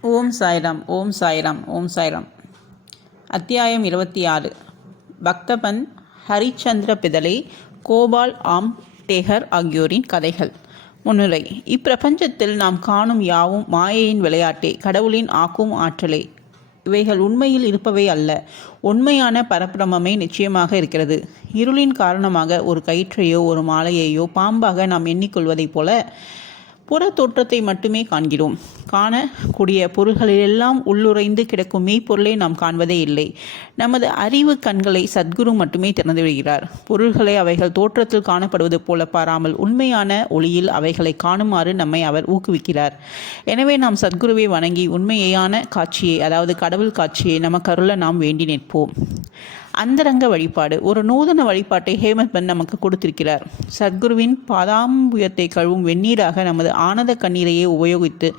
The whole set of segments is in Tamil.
ஓம் சாய்ராம் ஓம் சாய்ராம் ஓம் சாய்ராம். அத்தியாயம் இருபத்தி ஆறு பக்தபன் ஹரிச்சந்திர பிதலை கோபால் ஆம் டேகர் ஆகியோரின் கதைகள். முன்னுரை. இப்பிரபஞ்சத்தில் நாம் காணும் யாவும் மாயையின் விளையாட்டே கடவுளின் ஆக்கும் ஆற்றலே. இவைகள் உண்மையில் இருப்பவை அல்ல. உண்மையான பரப்பிரமே நிச்சயமாக இருக்கிறது. இருளின் காரணமாக ஒரு கயிற்றையோ ஒரு மாலையையோ பாம்பாக நாம் எண்ணிக்கொள்வதைப் போல புற தோற்றத்தை மட்டுமே காண்கிறோம். காணக்கூடிய பொருள்களிலெல்லாம் உள்ளுரைந்து கிடக்கும் மெய்ப்பொருளை நாம் காண்பதே இல்லை. நமது அறிவு கண்களை சத்குரு மட்டுமே திறந்து விடுகிறார். பொருள்களை அவைகள் தோற்றத்தில் காணப்படுவது போல பாராமல் உண்மையான ஒளியில் அவைகளை காணுமாறு நம்மை அவர் ஊக்குவிக்கிறார். எனவே நாம் சத்குருவை வணங்கி உண்மையான காட்சியை அதாவது கடவுள் காட்சியை நமக்கருள நாம் வேண்டி நிற்போம். அந்தரங்க வழிபாடு ஒரு நூதன வழிபாட்டை ஹேமந்த்மன் நமக்கு கொடுத்திருக்கிறார். சத்குருவின் பாதாம்புயத்தை கழுவும் வெந்நீராக நமது ஆனந்த கண்ணீரையே உபயோகித்து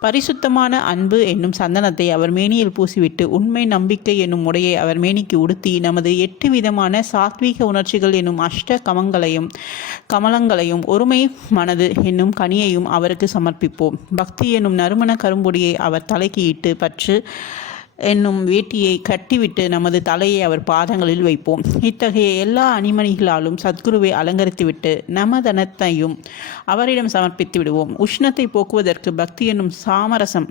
பரிசுத்தமான அன்பு என்னும் சந்தனத்தை அவர் மேனியில் பூசிவிட்டு உண்மை நம்பிக்கை என்னும் உடையை அவர் மேனிக்கு உடுத்தி நமது எட்டு விதமான சாத்வீக உணர்ச்சிகள் என்னும் அஷ்ட கமங்களையும் கமலங்களையும் ஒருமை மனது என்னும் கனியையும் அவருக்கு சமர்ப்பிப்போம். பக்தி என்னும் நறுமண கரும்பொடியை அவர் தலைக்கு இட்டு பற்று என்னும் வேட்டியை கட்டிவிட்டு நமது தலையை அவர் பாதங்களில் வைப்போம். இத்தகைய எல்லா அணிமணிகளாலும் சத்குருவை அலங்கரித்துவிட்டு நமதனத்தையும் அவரிடம் சமர்ப்பித்து விடுவோம் உஷ்ணத்தை போக்குவதற்கு பக்தி என்னும் சாமரசம்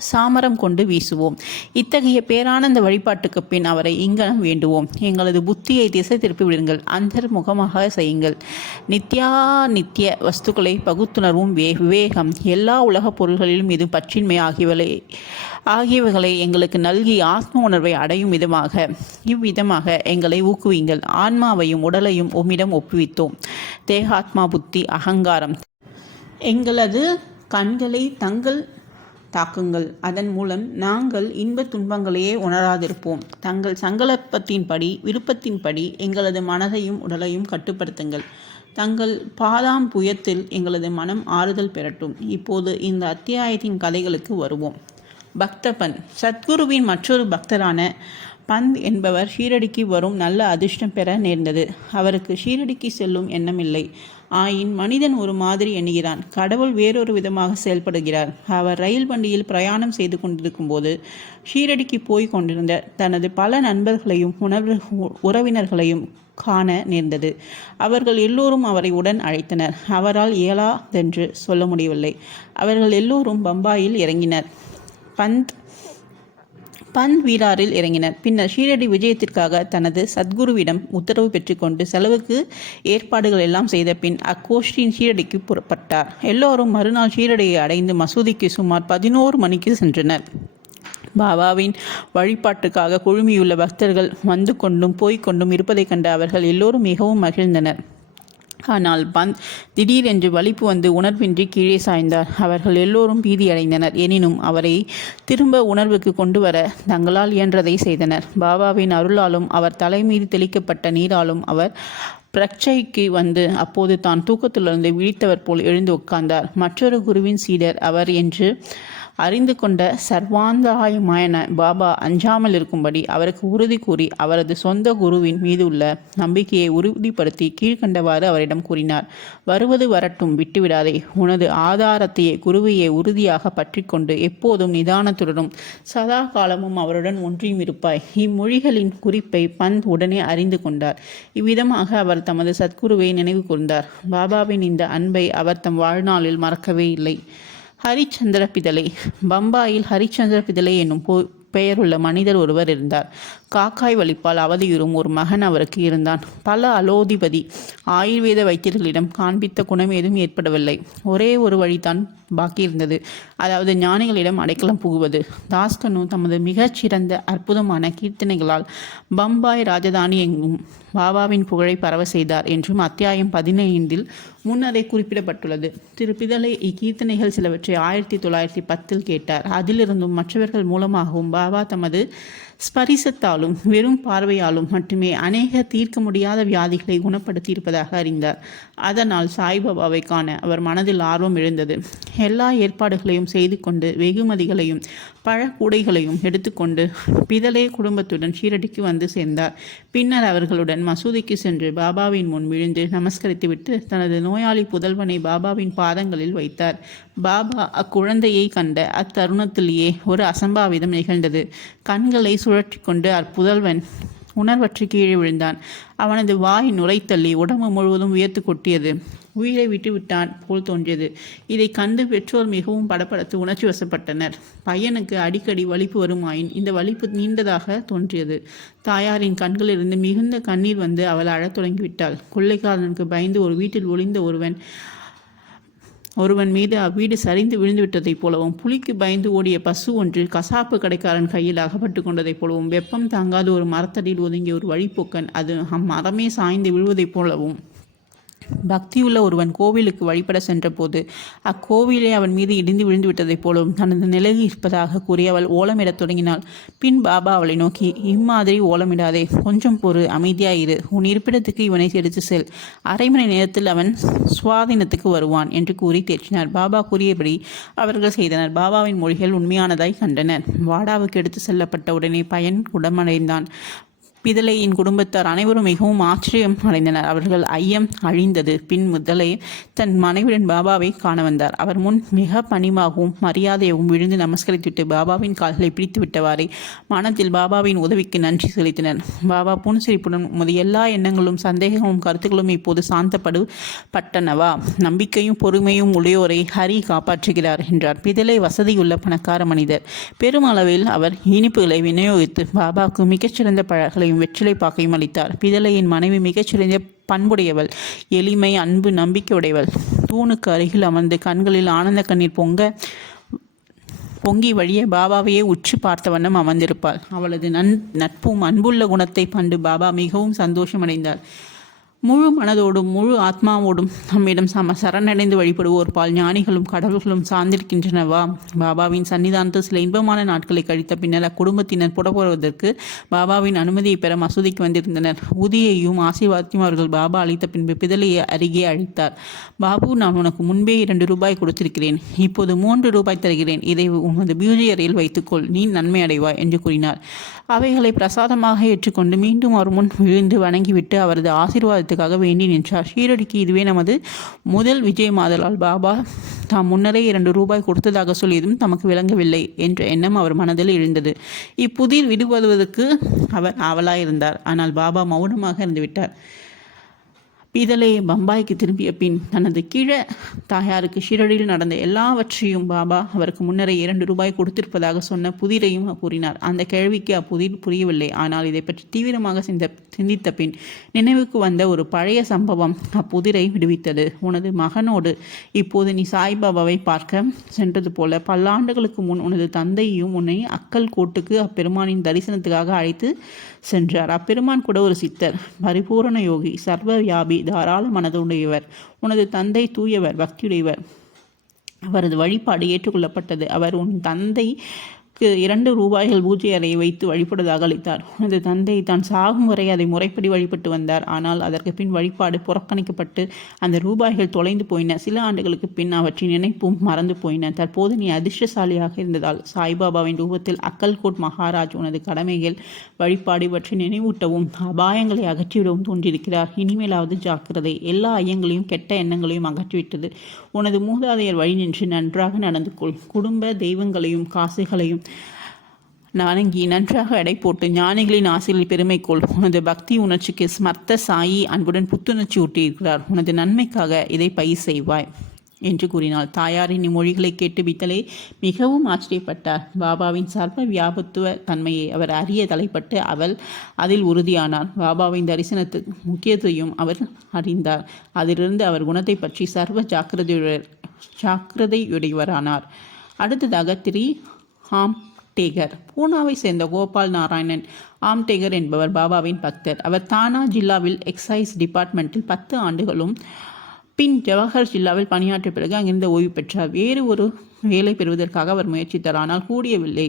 சாமரம் கொண்டு வீசுவோம். இத்தகைய பேரானந்த வழிபாட்டுக்கு பின் அவரை இங்கனம் வேண்டுவோம். எங்களது புத்தியை திசை திருப்பி விடுங்கள். அந்தர்முகமாக செய்யுங்கள். நித்யா நித்திய வஸ்துக்களை பகுத்துணர்வும் வே விவேகம். எல்லா உலகப் பொருள்களிலும் இது பற்றின்மை ஆகியவை ஆகியவைகளை எங்களுக்கு நல்கி ஆத்ம உணர்வை அடையும் விதமாக இவ்விதமாக எங்களை ஊக்குவிங்கள் ஆன்மாவையும் உடலையும் உம்மிடம் ஒப்புவித்தோம். தேகாத்மா புத்தி அகங்காரம். எங்களது கண்களை தங்கள் தாக்குங்கள். அதன் மூலம் நாங்கள் இன்ப துன்பங்களையே உணராதிருப்போம். தங்கள் சங்கல்பத்தின்படி விருப்பத்தின்படி எங்களது மனதையும் உடலையும் கட்டுப்படுத்துங்கள். தங்கள் பாதாம் புயத்தில் எங்களது மனம் ஆறுதல் பெறட்டும். இப்போது இந்த அத்தியாயத்தின் கதைகளுக்கு வருவோம். பக்தபன். சத்குருவின் மற்றொரு பக்தரான பந்த் என்பவர் ஷீரடிக்கு வரும் நல்ல அதிர்ஷ்டம் பெற நேர்ந்தது. அவருக்கு ஷீரடிக்கு செல்லும் எண்ணமில்லை. ஆயின் மனிதன் ஒரு மாதிரி எண்ணுகிறான். கடவுள் வேறொரு விதமாக செயல்படுகிறார். அவர் ரயில் வண்டியில் பிரயாணம் செய்து கொண்டிருக்கும் போது ஷீரடிக்கு போய் கொண்டிருந்த தனது பல நண்பர்களையும் உணவு உறவினர்களையும் காண நேர்ந்தது. அவர்கள் எல்லோரும் அவரை உடன் அழைத்தனர். அவரால் இயலாதென்று சொல்ல முடியவில்லை. அவர்கள் எல்லோரும் பம்பாயில் இறங்கினர். பந்த் பந்த் வீராரில் இறங்கினர். பின்னர் ஷீரடி விஜயத்திற்காக தனது சத்குருவிடம் உத்தரவு பெற்றுக்கொண்டு செலவுக்கு ஏற்பாடுகள் எல்லாம் செய்த பின் அக்கோஷ்டியின் ஷீரடிக்கு புறப்பட்டார். எல்லோரும் மறுநாள் ஷீரடியை அடைந்து மசூதிக்கு சுமார் பதினோரு மணிக்கு சென்றனர். பாபாவின் வழிபாட்டுக்காக குழுமியுள்ள பக்தர்கள் வந்து கொண்டும் போய்க் கொண்டும் இருப்பதைக் கண்ட அவர்கள் எல்லோரும் மிகவும் மகிழ்ந்தனர். ஆனால் பந்த் திடீரென்று வலிப்பு வந்து உணர்வின்றி கீழே சாய்ந்தார். அவர்கள் எல்லோரும் பீதியடைந்தனர் எனினும் அவரை திரும்ப உணர்வுக்கு கொண்டு வர தங்களால் இயன்றதை செய்தனர். பாபாவின் அருளாலும் அவர் தலைமீது தெளிக்கப்பட்ட நீராலும் அவர் பிரச்சைக்கு வந்து அப்போது தான் தூக்கத்திலிருந்து விழித்தவர் போல் எழுந்து உட்கார்ந்தார். மற்றொரு குருவின் சீடர் அவர் என்று அறிந்து கொண்ட சர்வாந்தாயமான பாபா அஞ்சாமல் இருக்கும்படி அவருக்கு உறுதி கூறி அவரது சொந்த குருவின் மீது உள்ள நம்பிக்கையை உறுதிப்படுத்தி கீழ்கண்டவாறு அவரிடம் கூறினார். வருவது வரட்டும் விட்டுவிடாதே. உனது ஆதாரத்தையே குருவையே உறுதியாக பற்றி கொண்டு எப்போதும் நிதானத்துடனும் சதா காலமும் அவருடன் ஒன்றியும் இருப்பாய். இம்மொழிகளின் குறிப்பை பந்த் உடனே அறிந்து கொண்டார். இவ்விதமாக அவர் தமது சத்குருவை நினைவு கூர்ந்தார். பாபாவின் இந்த அன்பை அவர் தம் வாழ்நாளில் மறக்கவே இல்லை. ஹரிச்சந்திர பிதலை பம்பாயில் ஹரிச்சந்திர பிதலை என்னும் போ பெயருள்ள மனிதர் ஒருவர் இருந்தார். காக்காய் வலிப்பால் அவதியுறும் ஒரு மகன் அவருக்கு இருந்தான். பல அலோதிபதி ஆயுர்வேத வைத்தியர்களிடம் காண்பித்த குணம் ஏதும் ஏற்படவில்லை. ஒரே ஒரு வழிதான் பாக்கி இருந்தது. அதாவது ஞானிகளிடம் அடைக்கலம் புகுவது. தாஸ்கனு தமது மிகச்சிறந்த அற்புதமான கீர்த்தனைகளால் பம்பாய் ராஜதானி எங்கும் பாபாவின் புகழை பரவ செய்தார் என்றும் அத்தியாயம் பதினைந்தில் முன்னரே குறிப்பிடப்பட்டுள்ளது. திரு பிதலை இக்கீர்த்தனைகள் சிலவற்றை ஆயிரத்தி தொள்ளாயிரத்தி பத்தில் கேட்டார். அதிலிருந்தும் மற்றவர்கள் மூலமாகவும் பாபா தமது ஸ்பரிசத்தாலும் வெறும் பார்வையாலும் மட்டுமே அநேக தீர்க்க முடியாத வியாதிகளை குணப்படுத்தி இருப்பதாக அறிந்தார். அதனால் சாய்பாபாவை காண அவர் மனதில் ஆர்வம் எழுந்தது. எல்லா ஏற்பாடுகளையும் செய்து கொண்டு வெகுமதிகளையும் பழ கூடைகளையும் எடுத்துக்கொண்டு பிதலே குடும்பத்துடன் ஷீரடிக்கு வந்து சேர்ந்தார். பின்னர் அவர்களுடன் மசூதிக்கு சென்று பாபாவின் முன் விழுந்து நமஸ்கரித்துவிட்டு தனது நோயாளி புதல்வனை பாபாவின் பாதங்களில் வைத்தார். பாபா அக்குழந்தையை கண்ட அத்தருணத்திலேயே ஒரு அசம்பாவிதம் நிகழ்ந்தது. கண்களை சுழற்றி கொண்டு அப்புதல்வன் உணர்வற்று கீழே விழுந்தான். அவனது வாய் நுரைத்தள்ளி உடம்பு முழுவதும் உயர்த்து கொட்டியது. உயிரை விட்டு விட்டான் போல் தோன்றியது. இதை கண்டு பெற்றோர் மிகவும் படப்படத்து உணர்ச்சி வசப்பட்டனர். பையனுக்கு அடிக்கடி வலிப்பு வருமாயின் இந்த வலிப்பு நீண்டதாக தோன்றியது. தாயாரின் கண்களிலிருந்து மிகுந்த கண்ணீர் வந்து அவள் அழத் தொடங்கிவிட்டாள். கொள்ளைக்காரனுக்கு பயந்து ஒரு வீட்டில் ஒளிந்த ஒருவன் ஒருவன் மீது அவ்வீடு சரிந்து விழுந்து விட்டதைப் போலவும் புலிக்கு பயந்து ஓடிய பசு ஒன்று கசாப்பு கடைக்காரன் கையில் அகப்பட்டு கொண்டதைப் போலவும் வெப்பம் தாங்காத ஒரு மரத்தடியில் ஒதுங்கிய ஒரு வழிப்போக்கன் அது அம்மரமே சாய்ந்து விழுவதைப் போலவும். பக்தியுள்ள ஒருவன் கோவிலுக்கு வழிபட சென்றபோது அக்கோவிலே அவன் மீது இடிந்து விழுந்து விட்டதைப் போலும் தனது நிலையில் இருப்பதாக கூறி அவள் ஓலமிடத் தொடங்கினாள். பின் பாபா அவளை நோக்கி இம்மாதிரி ஓலமிடாதே கொஞ்சம் பொறு அமைதியாயிரு. உன் இருப்பிடத்துக்கு இவனை எடுத்து செல். அரை மணி நேரத்தில் அவன் சுவாதீனத்துக்கு வருவான் என்று கூறி தேற்றினார். பாபா கூறியபடி அவர்கள் செய்தனர். பாபாவின் மொழிகள் உண்மையானதாய் கண்டனர் வாடாவுக்கு எடுத்து செல்லப்பட்ட உடனே பயன் குடமடைந்தான். பிதலையின் குடும்பத்தார் அனைவரும் மிகவும் ஆச்சரியம் அடைந்தனர். அவர்கள் ஐயம் அழிந்தது. பின் முதலை தன் மனைவியுடன் பாபாவை காண வந்தார். அவர் முன் மிக பணிவாகவும் மரியாதையாகவும் விழுந்து நமஸ்கரித்துவிட்டு பாபாவின் கால்களை பிடித்து விட்டவாறே மனத்தில் பாபாவின் உதவிக்கு நன்றி செலுத்தினர். பாபா புன்சிரிப்புடன் உமது எல்லா எண்ணங்களும் சந்தேகமும் கருத்துக்களும் இப்போது சாந்தப்படு பட்டனவா நம்பிக்கையும் பொறுமையும் உடையோரை ஹரி காப்பாற்றுகிறார் என்றார். பிதலை வசதியுள்ள பணக்கார மனிதர். பெருமளவில் அவர் இனிப்புகளை விநியோகித்து பாபாவுக்கு மிகச்சிறந்த பழங்களை பாக்கையும் வெற்றிலை பாக்கையும் அளித்தார். பிதலையின் மனைவி மிகச்சிறந்த பண்புடையவள். எளிமை அன்பு நம்பிக்கையுடையவள். தூணுக்கு அருகில் அமர்ந்து கண்களில் ஆனந்த கண்ணீர் பொங்க பொங்கி வழியே பாபாவையே உற்று பார்த்த வண்ணம் அமர்ந்திருப்பாள். அவளது நன் நட்பும் அன்புள்ள குணத்தை கண்டு பாபா மிகவும் சந்தோஷமடைந்தார். முழு மனதோடும் முழு ஆத்மாவோடும் நம்மிடம் சம சரணடைந்து வழிபடுவோர் பால் ஞானிகளும் கடவுள்களும் சார்ந்திருக்கின்றனவா? பாபாவின் சன்னிதானத்தில் சில இன்பமான நாட்களை கழித்த பின்னர் அக்குடும்பத்தினர் புடப்படுவதற்கு பாபாவின் அனுமதியை பெற மசூதிக்கு வந்திருந்தனர். உதியையும் ஆசீர்வாதத்தையும் அவர்கள் பாபா அளித்த பின்பு பிதலையை அருகே அழைத்தார். பாபு நான் உனக்கு முன்பே இரண்டு ரூபாய் கொடுத்திருக்கிறேன். இப்போது மூன்று ரூபாய் தருகிறேன். இதை உனது பியூஜி அறையில் வைத்துக்கொள். நீ நன்மை அடைவாய் என்று கூறினார். அவைகளை பிரசாதமாக ஏற்றுக்கொண்டு மீண்டும் அவர் முன் விழுந்து வணங்கிவிட்டு அவரது ஆசீர்வாதத்துக்காக வேண்டி நின்றார். ஷீரடிக்கு இதுவே நமது முதல் விஜய் மாதலால் பாபா தாம் முன்னரே இரண்டு ரூபாய் கொடுத்ததாக சொல்லியதும் தமக்கு விளங்கவில்லை என்ற எண்ணம் அவர் மனதில் எழுந்தது. இப்புதிர் விடுபடுவதற்கு அவர் ஆவலாயிருந்தார். ஆனால் பாபா மௌனமாக இருந்துவிட்டார் பீதலே பம்பாய்க்கு திரும்பிய பின் தனது கீழ தாயாருக்கு ஷீரடியில் நடந்த எல்லாவற்றையும் பாபா அவருக்கு முன்னரே இரண்டு ரூபாய் கொடுத்திருப்பதாக சொன்ன புதிரையும் கூறினார். அந்த கேள்விக்கு அப்புதிர் புரியவில்லை. ஆனால் இதை பற்றி தீவிரமாக சிந்த சிந்தித்த பின் நினைவுக்கு வந்த ஒரு பழைய சம்பவம் அப்புதிரை விடுவித்தது. உனது மகனோடு இப்போது நீ சாய்பாபாவை பார்க்க சென்றது போல பல்லாண்டுகளுக்கு முன் உனது தந்தையும் உன்னை அக்கல் கோட்டுக்கு அப்பெருமானின் தரிசனத்துக்காக அழைத்து சென்றார். அப்பெருமான் கூட ஒரு சித்தர் பரிபூரண யோகி சர்வ வியாபி தாராள மனதுடையவர் உனது தந்தை தூயவர் பக்தியுடையவர். அவரது வழிபாடு ஏற்றுக்கொள்ளப்பட்டது. அவர் உன் தந்தை இரண்டு ரூபாய்கள் பூஜை அறையை வைத்து வழிபடுவதாக அளித்தார். உனது தந்தை தான் சாகும் வரை அதை முறைப்படி வழிபட்டு வந்தார். ஆனால் அதற்கு பின் வழிபாடு புறக்கணிக்கப்பட்டு அந்த ரூபாய்கள் தொலைந்து போயின. சில ஆண்டுகளுக்கு பின் அவற்றின் நினைப்பும் மறந்து போயின. தற்போது நீ அதிர்ஷ்டசாலியாக இருந்ததால் சாய்பாபாவின் ரூபத்தில் அக்கல்கோட் மகாராஜ் உனது கடமைகள் வழிபாடு இவற்றை நினைவூட்டவும் அபாயங்களை அகற்றிவிடவும் தோன்றியிருக்கிறார். இனிமேலாவது ஜாக்கிரதை. எல்லா ஐயங்களையும் கெட்ட எண்ணங்களையும் அகற்றிவிட்டது. உனது மூதாதையர் வழி நின்று நன்றாக நடந்து கொள். குடும்ப தெய்வங்களையும் காசுகளையும் வணங்கி நன்றாக எடை போட்டு ஞானிகளின் ஆசைகளில் பெருமை கொள். உனது பக்தி உணர்ச்சிக்கு ஸ்மர்த்த சாயி அன்புடன் புத்துணர்ச்சி ஊட்டியிருக்கிறார். உனது நன்மைக்காக இதை பயிர் செய்வாய் என்று கூறினாள். தாயாரின் இம்மொழிகளை கேட்டு விட்டலே மிகவும் ஆச்சரியப்பட்டார். பாபாவின் சர்வ வியாபத்துவ தன்மையை அவர் அறிய தலைப்பட்டு அவள் அதில் உறுதியானார். பாபாவின் தரிசனத்து முக்கியத்தையும் அவர் அறிந்தார். அதிலிருந்து அவர் குணத்தை பற்றி சர்வ ஜாக்கிரதையுடைய ஜாக்கிரதையுடையவரானார். அடுத்ததாக திரி ஆம் டேகர். பூனாவை சேர்ந்த கோபால் நாராயணன் ஆம்டேகர் என்பவர் பாபாவின் பக்தர். அவர் தானா ஜில்லாவில் எக்ஸைஸ் டிபார்ட்மெண்ட்டில் பத்து ஆண்டுகளும் பின் ஜவஹர் ஜில்லாவில் பணியாற்றிய பிறகு அங்கிருந்து ஓய்வு பெற்றார். வேறு ஒரு வேலை பெறுவதற்காக அவர் முயற்சித்தார் ஆனால் கூடியவில்லை.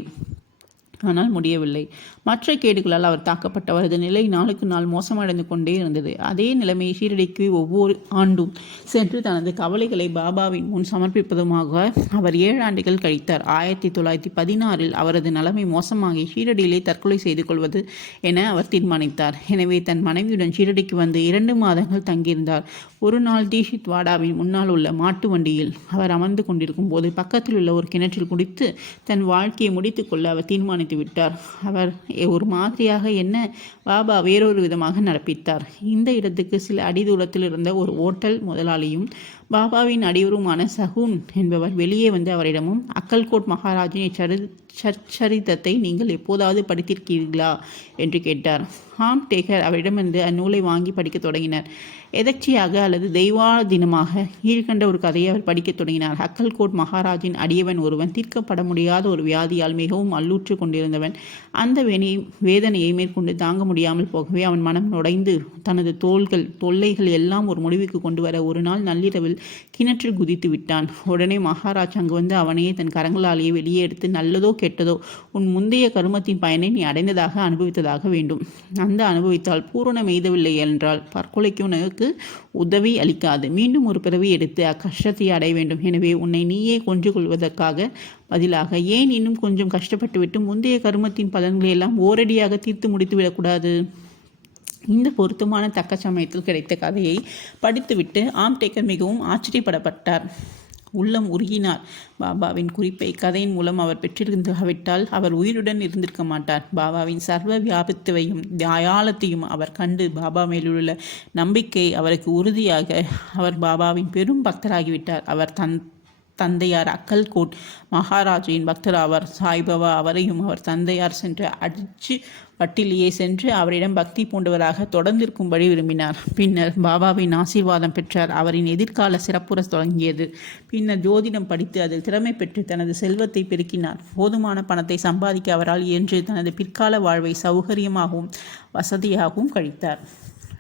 ஆனால் முடியவில்லை. மற்ற கேடுகளால் அவர் தாக்கப்பட்ட அவரது நிலை நாளுக்கு நாள் மோசமடைந்து கொண்டே இருந்தது. அதே நிலைமையை ஷீரடிக்கு ஒவ்வொரு ஆண்டும் சென்று தனது கவலைகளை பாபாவின் முன் சமர்ப்பிப்பதுமாக அவர் ஏழு ஆண்டுகள் கழித்தார். ஆயிரத்தி தொள்ளாயிரத்தி பதினாறில் அவரது நிலைமை மோசமாகி ஷீரடியிலே தற்கொலை செய்து கொள்வது என அவர் தீர்மானித்தார். எனவே தன் மனைவியுடன் ஷீரடிக்கு வந்து இரண்டு மாதங்கள் தங்கியிருந்தார். ஒரு நாள் தீஷித் வாடாவின் முன்னால் உள்ள மாட்டு வண்டியில் அவர் அமர்ந்து கொண்டிருக்கும் போது பக்கத்தில் உள்ள ஒரு கிணற்றில் குடித்து தன் வாழ்க்கையை முடித்துக்கொள்ள அவர் தீர்மானித்து விட்டார். அவர் ஒரு மாதிரியாக என்ன பாபா வேறொரு விதமாக நடப்பித்தார். இந்த இடத்துக்கு சில அடி தூரத்தில் இருந்த ஒரு ஓட்டல் முதலாளியும் பாபாவின் அடியவருமான சகுன் என்பவர் வெளியே வந்து அவரிடமும் அக்கல்கோட் மகாராஜின் சரி சச்சரித்தத்தை நீங்கள் எப்போதாவது படித்திருக்கிறீர்களா என்று கேட்டார். ஹாம் டேகர். அவரிடமிருந்து அந்நூலை வாங்கி படிக்க தொடங்கினார். எதர்ச்சியாக அல்லது தெய்வாதீனமாக கீழ்கண்ட ஒரு கதையை அவர் படிக்கத் தொடங்கினார். அக்கல்கோட் மகாராஜின் அடியவன் ஒருவன் தீர்க்கப்பட முடியாத ஒரு வியாதியால் மிகவும் அல்லூற்று கொண்டிருந்தவன். அந்த வேனையை வேதனையை மேற்கொண்டு தாங்க முடியாமல் போகவே அவன் மனம் நுடைந்து தனது தோள்கள் தொல்லைகள் எல்லாம் ஒரு முடிவுக்கு கொண்டு வர ஒரு நாள் நள்ளிரவில் கிணற்றில் குதித்து விட்டான். உடனே மகாராஜ் அங்கு வந்து அவனையே தன் கரங்களாலேயே வெளியே எடுத்து நல்லதோ கெட்டதோ உன் முந்தைய கருமத்தின் பயனை நீ அடைந்ததாக அனுபவித்ததாக வேண்டும். அந்த அனுபவித்தால் பூரணம் எய்தவில்லை என்றால் தற்கொலைக்கு உனக்கு உதவி அளிக்காது. மீண்டும் ஒரு பிறவி எடுத்து அக்கஷ்டத்தை அடைய வேண்டும். எனவே உன்னை நீயே கொன்று கொள்வதற்காக பதிலாக ஏன் இன்னும் கொஞ்சம் கஷ்டப்பட்டுவிட்டு முந்தைய கருமத்தின் பலன்களை எல்லாம் ஓரடியாக தீர்த்து முடித்து விடக்கூடாது இந்த பொருத்தமான தக்க சமயத்தில் கிடைத்த கதையை படித்துவிட்டு ஆம்டேக்கர் மிகவும் ஆச்சரியப்படப்பட்டார். உள்ளம் உருகினார். பாபாவின் குறிப்பை கதையின் மூலம் அவர் பெற்றிருந்துவிட்டால் அவர் உயிருடன் இருந்திருக்க மாட்டார். பாபாவின் சர்வ வியாபத்துவையும் தியாலத்தையும் அவர் கண்டு பாபா மேலுள்ள நம்பிக்கை அவருக்கு உறுதியாக அவர் பாபாவின் பெரும் பக்தராகிவிட்டார். அவர் தன் தந்தையார் அக்கல்கோட் மகாராஜின் பக்தர் அவர் சாய்பாபா அவரையும் அவர் தந்தையார் சென்று அடிச்சு வட்டிலேயே சென்று அவரிடம் பக்தி பூண்டவராக தொடர்ந்திருக்கும்படி விரும்பினார். பின்னர் பாபாவின் ஆசீர்வாதம் பெற்றார். அவரின் எதிர்கால சிறப்புற தொடங்கியது. பின்னர் ஜோதிடம் படித்து அதில் திறமை பெற்று தனது செல்வத்தை பெருக்கினார். போதுமான பணத்தை சம்பாதிக்க அவரால் என்று தனது பிற்கால வாழ்வை சௌகரியமாகவும் வசதியாகவும் கழித்தார்.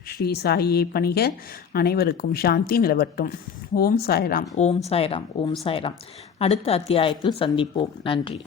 ஸ்ரீ சாயியை பணிக அனைவருக்கும் சாந்தி நிலவட்டும். ஓம் சாய்ராம் ஓம் சாய்ராம் ஓம் சாய்ராம். அடுத்த அத்தியாயத்தில் சந்திப்போம். நன்றி.